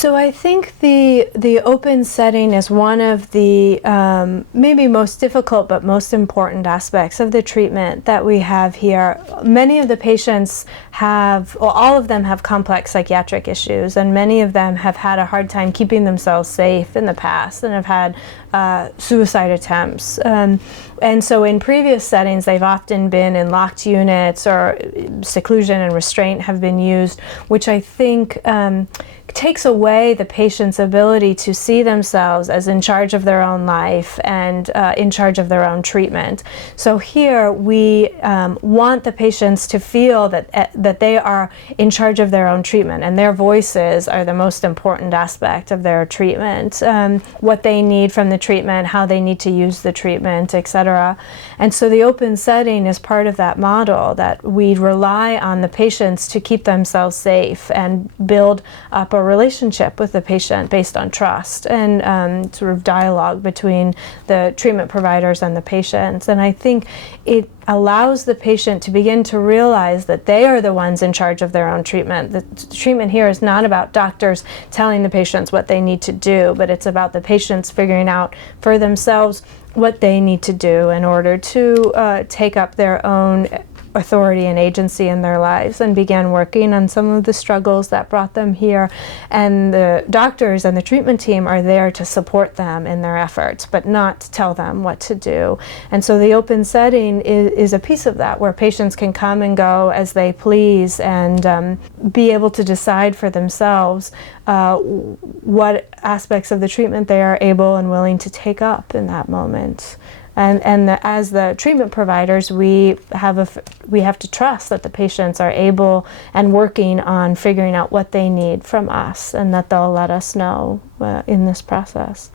So I think the open setting is one of the maybe most difficult but most important aspects of the treatment that we have here. Many of the patients have, well, all of them have complex psychiatric issues, and many of them have had a hard time keeping themselves safe in the past and have had suicide attempts. And so in previous settings, they've often been in locked units, or seclusion and restraint have been used, which I think takes away the patient's ability to see themselves as in charge of their own life and in charge of their own treatment. So here we want the patients to feel that they are in charge of their own treatment, and their voices are the most important aspect of their treatment, what they need from the treatment, how they need to use the treatment, etc. And so the open setting is part of that model, that we rely on the patients to keep themselves safe and build up a relationship with the patient based on trust and sort of dialogue between the treatment providers and the patients. And I think it allows the patient to begin to realize that they are the ones in charge of their own treatment. The treatment here is not about doctors telling the patients what they need to do, but it's about the patients figuring out for themselves what they need to do in order to take up their own authority and agency in their lives and began working on some of the struggles that brought them here. And the doctors and the treatment team are there to support them in their efforts, but not tell them what to do. And so the open setting is a piece of that, where patients can come and go as they please and be able to decide for themselves what aspects of the treatment they are able and willing to take up in that moment. As the treatment providers, we have to trust that the patients are able and working on figuring out what they need from us, and that they'll let us know in this process.